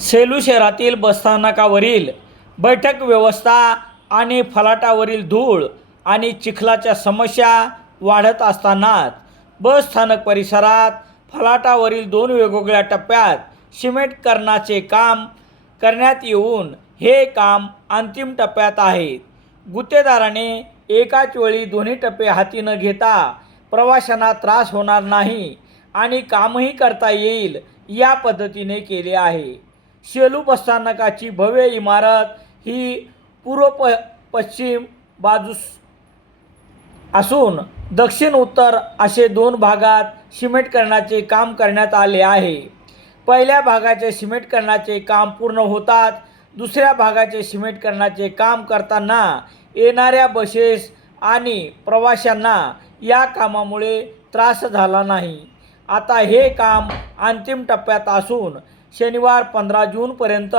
सेलू शहरातील बसस्थानकावरील बैठक व्यवस्था आणि फलाटावरील धूळ आणि चिखलाच्या समस्या वाढत असतानाच बसस्थानक परिसरात फलाटावरील दोन वेगवेगळ्या टप्प्यात सिमेंटकरणाचे काम करण्यात येऊन हे काम अंतिम टप्प्यात आहे. गुत्तेदाराने एकाच वेळी दोन्ही टप्पे हाती न घेता प्रवाशांना त्रास होणार नाही आणि कामही करता येईल या पद्धतीने केले आहे. सेलू बसस्थानकाची भव्य इमारत ही पूर्व प पश्चिम बाजूस असून दक्षिण उत्तर असे दोन भागात सिमेंटकरणाचे काम करण्यात आले आहे. पहिल्या भागाचे सिमेंटकरणाचे काम पूर्ण होतात दुसऱ्या भागाचे सिमेंटकरणाचे काम करताना येणाऱ्या बसेस आणि प्रवाशांना या कामामुळे त्रास झाला नाही. आता हे काम अंतिम टप्प्यात असून शनिवार पंधरा जूनपर्यंत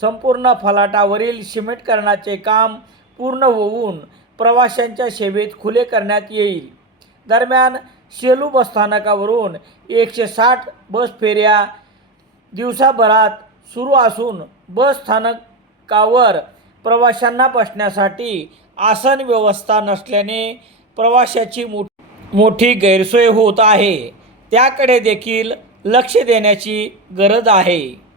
संपूर्ण फलाटावरील सिमेंटकरणाचे काम पूर्ण होऊन प्रवाशांच्या सेवेत खुले करण्यात येईल. दरम्यान शेलू बसस्थानकावरून एकशे साठ बस फेऱ्या दिवसाभरात सुरू असून बस स्थानकावर प्रवाशांना बसण्यासाठी आसन व्यवस्था नसल्याने प्रवाशाची मो मोठी गैरसोय होत आहे. त्याकडे देखील लक्ष देण्याची गरज आहे.